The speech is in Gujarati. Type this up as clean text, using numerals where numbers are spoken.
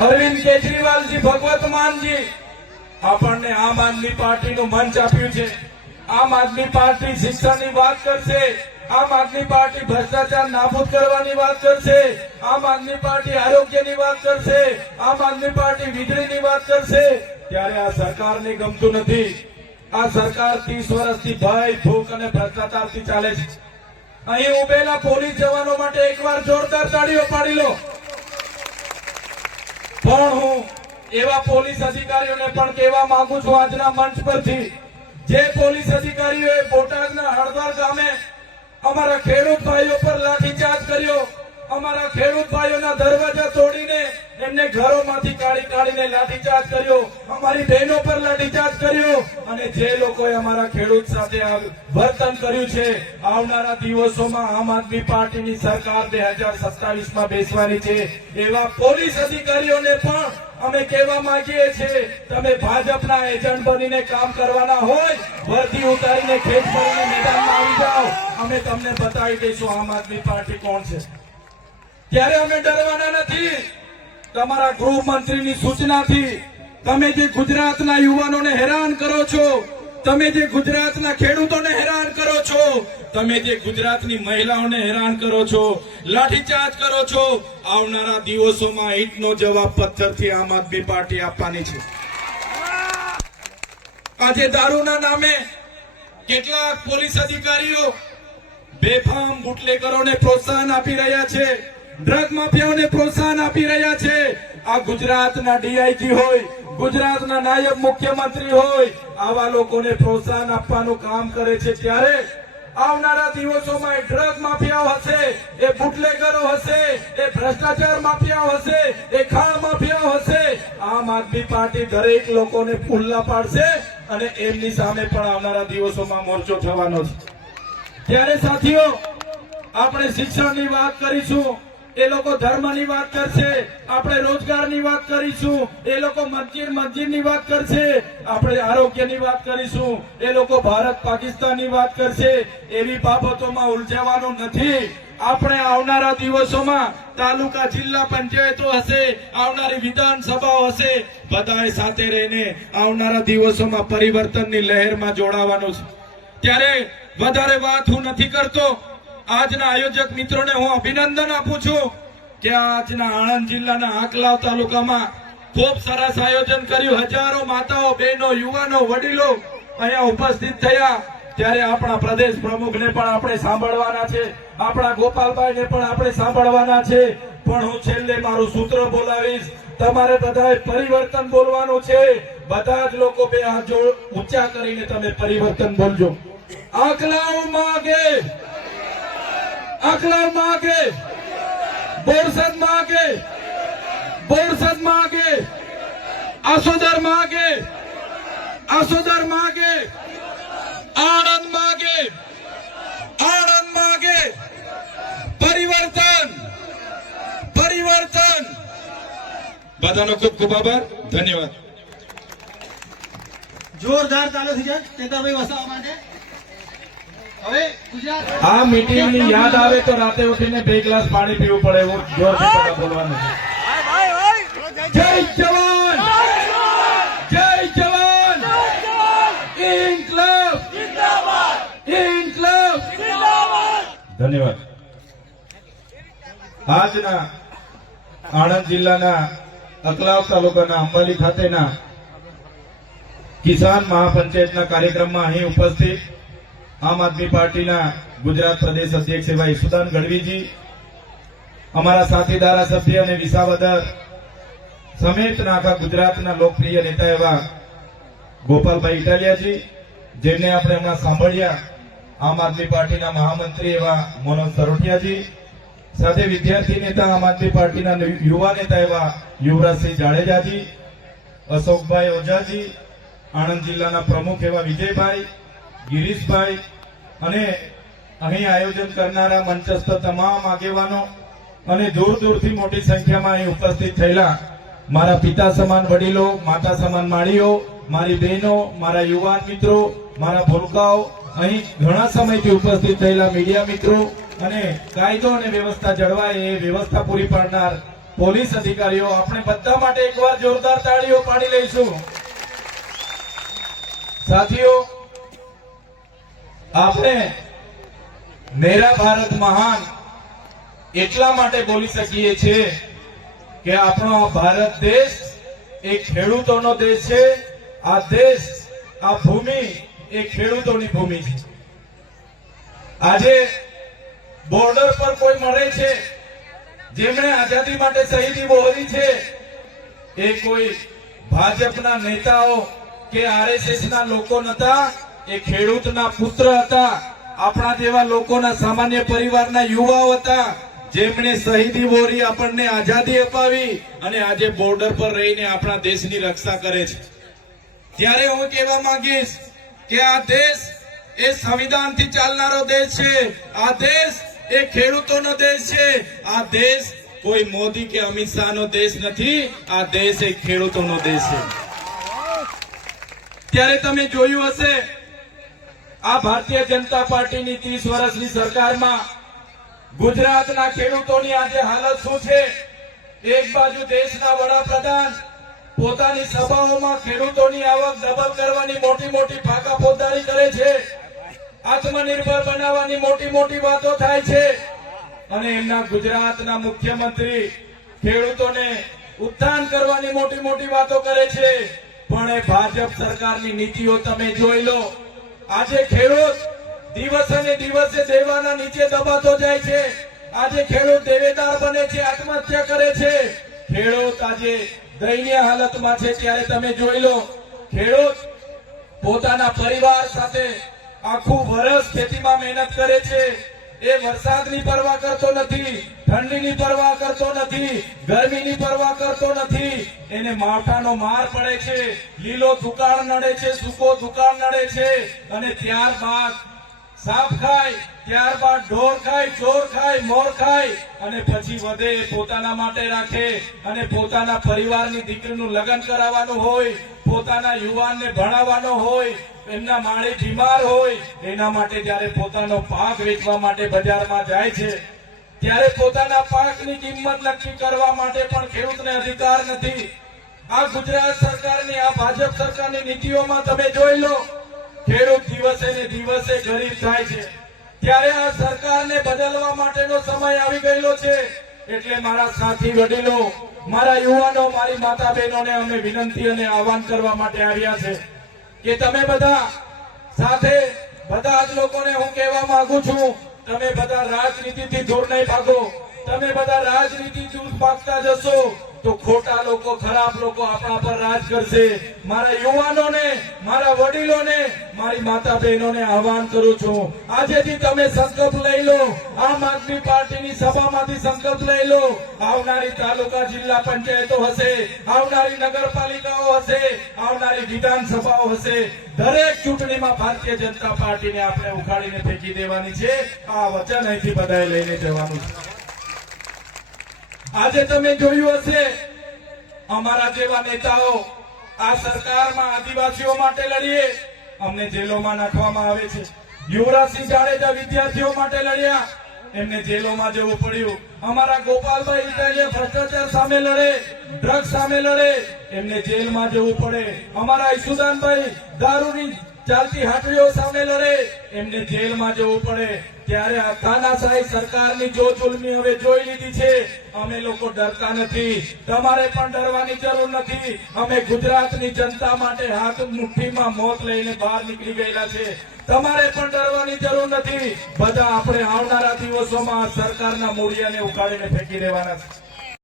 અરવિંદ કેજરીવાલજી, ભગવત માનજી આપણને આમ આદમી પાર્ટીનું મંચ આપ્યું છે। આમ આદમી પાર્ટી શિક્ષણની વાત કરશે, આમ આદમી પાર્ટી ભ્રષ્ટાચાર નાબૂદ કરવાની વાત કરશે, આમ આદમી પાર્ટી આરોગ્યની વાત કરશે, આમ આદમી પાર્ટી વીજળીની વાત કરશે, ત્યારે આ સરકારને ગમતું નથી। આ સરકાર 30 વર્ષથી ભય, ભૂખ અને ભ્રષ્ટાચારથી ચાલે છે। અહીં ઉભેલા પોલીસ જવાનો માટે એકવાર જોરદાર તાળીઓ પાડી લો। પણ હું એવા પોલીસ અધિકારીઓને પણ કહેવા માંગુ છું આજના મંચ પરથી, જે પોલીસ અધિકારીઓએ બોટાદના હળદર ગામે અમારા ખેડૂત ભાઈઓ પર લાઠીચાર્જ કર્યો, અમારા ખેડૂત ભાઈઓના દરવાજા તોડીને એમને ઘરોમાંથી કાઢીને લાઠીચાર્જ કર્યો, અમારી બહેનો પર લાઠીચાર્જ કર્યો, અને જે લોકોએ અમારા ખેડૂત સાથે વર્તન કર્યું છે, આવનારા દિવસોમાં આમ આદમી પાર્ટીની સરકાર 2027માં બેસવાની છે। એવા પોલીસ અધિકારીઓને પણ અમે કહેવા માંગીએ છીએ, તમે ભાજપના એજન્ટ બનીને કામ કરવાના હોય, વર્દી ઉતારીને ખેત ભરીને મેદાનમાં આવી જાઓ, અમે તમને બતાવી દઈશું આમ આદમી પાર્ટી કોણ છે। ત્યારે અમે ડરવાના નથી। તમારા ગૃહમંત્રીની સૂચનાથી તમે જે ગુજરાતના યુવાનોને હેરાન કરો છો, તમે જે ગુજરાતના ખેડૂતોને હેરાન કરો છો, તમે જે ગુજરાતની મહિલાઓને હેરાન કરો છો, લાઠીચાર્જ કરો છો, આવનારા દિવસોમાં ઈંટનો જવાબ પથ્થરથી આમ આદમી પાર્ટી આપવાની છે। આજે દારૂના નામે કેટલાક પોલીસ અધિકારીઓ બેફામ બુટલેગરોને પ્રોત્સાહન આપી રહ્યા છે, ડ્રગ માફિયાઓને પ્રોત્સાહન આપી રહ્યા છે। આ ગુજરાતના ડીઆઈજી હોય, ગુજરાતના નાયબ મુખ્યમંત્રી હોય, આવા લોકોને પ્રોત્સાહન આપવાનું કામ કરે છે। ત્યારે આવનારા દિવસોમાં એ ડ્રગ માફિયાઓ હશે, એ બુટલેગરો હશે, એ ભ્રષ્ટાચાર માફિયાઓ હશે, એ ખાણ માફિયાઓ હશે, આમ આદમી પાર્ટી દરેક લોકોને ખુલ્લા પાડશે અને એમની સામે પણ આવનારા દિવસોમાં મોરચો થવાનો છે। ત્યારે સાથીઓ, આપણે શિક્ષણની વાત કરીશું, એ લોકો ધર્મની વાત કરશે, આપણે રોજગારની વાત કરીશું, એ લોકો મસ્જિદની વાત કરશે, આપણે આરોગ્યની વાત કરીશું, એ લોકો ભારત પાકિસ્તાનની વાત કરશે। એવી બાબતોમાં ઉલઝાવાનું નથી। આપણે આવનારા દિવસોમાં તાલુકા જિલ્લા પંચાયતો હશે, આવનારી વિધાનસભાઓ હશે, બધાએ સાથે રહીને આવનારા દિવસોમાં પરિવર્તનની લહેરમાં જોડાવાનું છે। ત્યારે વધારે વાત હું નથી કરતો। આજના આયોજક મિત્રોને હું અભિનંદન આપું છું કે આજના આણંદ જિલ્લાના આંકલાવ તાલુકામાં ખૂબ સરસ આયોજન કર્યું। હજારો માતાઓ, બહેનો, યુવાનો, વડીલો અહીંયા ઉપસ્થિત થયા। ત્યારે આપણા પ્રદેશ પ્રમુખને પણ આપણે સાંભળવાના છે, આપણા ગોપાલભાઈને પણ આપણે સાંભળવાના છે। પણ હું છેલ્લે મારું સૂત્ર બોલાવીશ, તમારે બધાએ પરિવર્તન બોલવાનું છે। બધા જ લોકો બે હાથ ઊંચા કરીને તમે પરિવર્તન બોલજો। આંકલાવ માગે, આંકલાવ માગે, બોરસદ માગે, બોરસદ માગે, આસોદર માગે, આસોદર માગે, આણંદ માગે, આણંદ માગે, પરિવર્તન, પરિવર્તન। બધાનો ખૂબ ખૂબ આભાર, ધન્યવાદ। જોરદાર ચાલુ થઈ જાય ચેતાભાઈ વસાવા માટે। હવે ગુજરાત આ મીટિંગની યાદ આવે તો રાતે ઉઠીને 2 ગ્લાસ પાણી પીવું પડે, એવું જોરથી બધા બોલવાનું છે। જય જવાન, જય જવાન, ઇન્કલાબ જિંદાબાદ, ઇન્કલાબ જિંદાબાદ। ધન્યવાદ। આજના આણંદ જિલ્લાના અકલાવ તાલુકાના અંબાલી ખાતેના કિસાન મહાપંચાયતના કાર્યક્રમમાં અહીં ઉપસ્થિત આમ આદમી પાર્ટીના ગુજરાત પ્રદેશ અધ્યક્ષ એવા ઈસુદાન ગઢવીજી, અમારા સાથી ધારાસભ્ય અને વિસાવદર સમેત આખા ગુજરાતના લોકપ્રિય નેતા એવા ગોપાલભાઈ ઇટાલિયાજી, જેમને આપણે હમણાં સાંભળ્યા, આમ આદમી પાર્ટીના મહામંત્રી એવા મનોજ સરોઠિયાજી, સાથે વિદ્યાર્થી નેતા આમ આદમી પાર્ટીના યુવા નેતા એવા યુવરાજસિંહ જાડેજાજી, અશોકભાઈ ઓઝાજી, આણંદ જિલ્લાના પ્રમુખ એવા વિજયભાઈ, ગિરીશભાઈ, અને અહીં આયોજન કરનારા મંચસ્થ તમામ આગેવાનો અને દૂર દૂરથી મોટી સંખ્યામાં અહીં ઉપસ્થિત થયેલા મારા પિતા સમાન વડીલો, માતા સમાન માળીઓ, મારી બહેનો, મારા યુવાન મિત્રો, મારા ભૂલકાઓ, અહીં ઘણા સમયથી ઉપસ્થિત થયેલા મીડિયા મિત્રો અને કાયદો અને વ્યવસ્થા જળવાય એ વ્યવસ્થા પૂરી પાડનાર પોલીસ અધિકારીઓ, આપણે બધા માટે એકવાર જોરદાર તાળીઓ પાડી લઈશું. સાથીઓ, આપણે મેરા ભારત મહાન એટલા માટે બોલી શકીએ છીએ કે આપણો આ ભારત દેશ એ ખેડૂતોનો દેશ છે. આ દેશ, આ ભૂમિ એ ખેડૂતોની ભૂમિ છે. આજે બોર્ડર પર કોઈ મરે છે, જેમણે આઝાદી માટે શહીદી વહોરી છે, એ કોઈ ભાજપના નેતાઓ કે આરએસએસ ના લોકો નતા, એ ખેડૂતના પુત્ર હતા. આપણા જેવા લોકોના સામાન્ય પરિવારના યુવાઓ હતા, જેમણે શહીદી વહોરી આપણને આઝાદી અપાવી અને આજે બોર્ડર પર રહીને આપણા દેશની રક્ષા કરે છે. ત્યારે હું કહેવા માંગીશ કે આ દેશ એ સંવિધાનથી ચાલનારો દેશ છે. આ દેશ એ ખેડૂતોનો દેશ છે. આ દેશ કોઈ મોદી કે અમિત શાહનો દેશ નથી. આ દેશ એ ખેડૂતોનો દેશ છે. ત્યારે તમે જોયું હશે, આ ભારતીય જનતા પાર્ટીની 30 વર્ષની સરકારમાં ગુજરાતના ખેડૂતોની આજે હાલત શું છે? એક બાજુ દેશના વડાપ્રધાન પોતાની સભાઓમાં ખેડૂતોની આવક ડબલ કરવાની મોટી મોટી ફાંકાફોજદારી કરે છે, આત્મનિર્ભર બનાવવાની મોટી મોટી વાતો થાય છે, અને એમના ગુજરાતના મુખ્યમંત્રી ખેડૂતોને ઉત્થાન કરવાની મોટી મોટી વાતો કરે છે. પણ એ ભાજપ સરકારની નીતિઓ તમે જોઈ લો. આજે ખેડૂત દિવસે ને દિવસે દેવાના નીચે દબાતો જાય છે. આજે ખેડૂત દેવેદાર બને છે, આત્મહત્યા કરે છે. ખેડૂત આજે દયનીય હાલતમાં છે. ત્યારે તમે જોઈ લો, ખેડૂત પોતાના પરિવાર સાથે આખું વર્ષ ખેતીમાં મહેનત કરે છે. એ વરસાદની પરવા કરતો નથી, ઠંડીની પરવા કરતો નથી, ગરમીની પરવા કરતો નથી. એને માવઠાનો માર પડે છે, લીલો દુકાળ નડે છે, સૂકો દુકાળ નડે છે, અને ત્યારબાદ સાપ ખાય, ત્યારબાદ ઢોર ખાય, ચોર ખાય, મોર ખાય, અને પછી વધે પોતાના માટે રાખે. અને પોતાના પરિવારની દીકરીનું લગ્ન કરાવવાનું હોય, પોતાના યુવાનને ભણાવવાનો હોય, એમના માળી બીમાર હોય, એના માટે જયારે પોતાનો પાક વેચવા માટે બજારમાં જાય છે, ત્યારે પોતાના પાકની કિંમત નક્કી કરવા માટે પણ ખેડૂતને અધિકાર નથી. આ ગુજરાત સરકારની, આ ભાજપ સરકારની નીતિઓમાં તમે જોઈ લો, ખેડૂત દિવસે ને દિવસે ગરીબ થાય છે. ત્યારે આ સરકારને બદલવા માટેનો સમય આવી ગયેલો છે. એટલે મારા સાથી વડીલો, મારા યુવાનો, મારી માતા બહેનોને અમે વિનંતી અને આહવાન કરવા માટે આવ્યા છે કે તમે બધા સાથે, બધા જ લોકોને હું કહેવા માંગુ છું, તમે બધા રાજનીતિથી દૂર નહીં ભાગો. તમે બધા રાજનીતિ દૂર ભાગતા જશો તો ખોટા લોકો, ખરાબ લોકો આપણા પર રાજ કરશે. મારા યુવાનોને, મારા વડીલોને, મારી માતા બહેનોને આહવાન કરું છું, આજેથી તમે સંકલ્પ લઈ લો. આમ આદમી પાર્ટીની સભામાંથી સંકલ્પ લઈ લો. આવનારી તાલુકા જિલ્લા પંચાયતો હશે, આવનારી નગરપાલિકાઓ હશે, આવનારી વિધાનસભાઓ હશે, દરેક ચૂંટણીમાં ભારતીય જનતા પાર્ટીને આપણે ઉખાડીને ફેંકી દેવાની છે. આ વચન અહીંથી બધાએ લઈને જવાનું છે. આજે તમે જોયું હશે, અમારા જેવા નેતાઓ આ સરકારમાં આદિવાસીઓ માટે લડીએ, અમને જેલોમાં નાખવામાં આવે છે. યુવરાજસિંહ જાડેજા વિદ્યાર્થીઓ માટે લડ્યા, એમને જેલોમાં જવું પડ્યું. અમારા ગોપાલભાઈ ઇટાલિયા ભ્રષ્ટાચાર સામે લડે, ડ્રગ્સ સામે લડે, એમને જેલમાં જવું પડે. અમારા ઈસુદાનભાઈ દારૂની ચાલતી હાટડીઓ સામે લડે, એમને જેલમાં જવું પડે. ત્યારે આ તાનાશાહી સરકારની જો જુલ્મી હવે જોઈ લીધી છે. અમે લોકો ડરતા નથી, તમારે પણ ડરવાની જરૂર નથી. અમે ગુજરાતની જનતા માટે હાથ મુઠ્ઠીમાં મોત લઈને બહાર નીકળી ગયેલા છે. તમારે પણ ડરવાની જરૂર નથી. બધા આપણે આવનારા દિવસોમાં આ સરકારના મૂળિયાને ઉખાડીને ફેંકી દેવાના છે.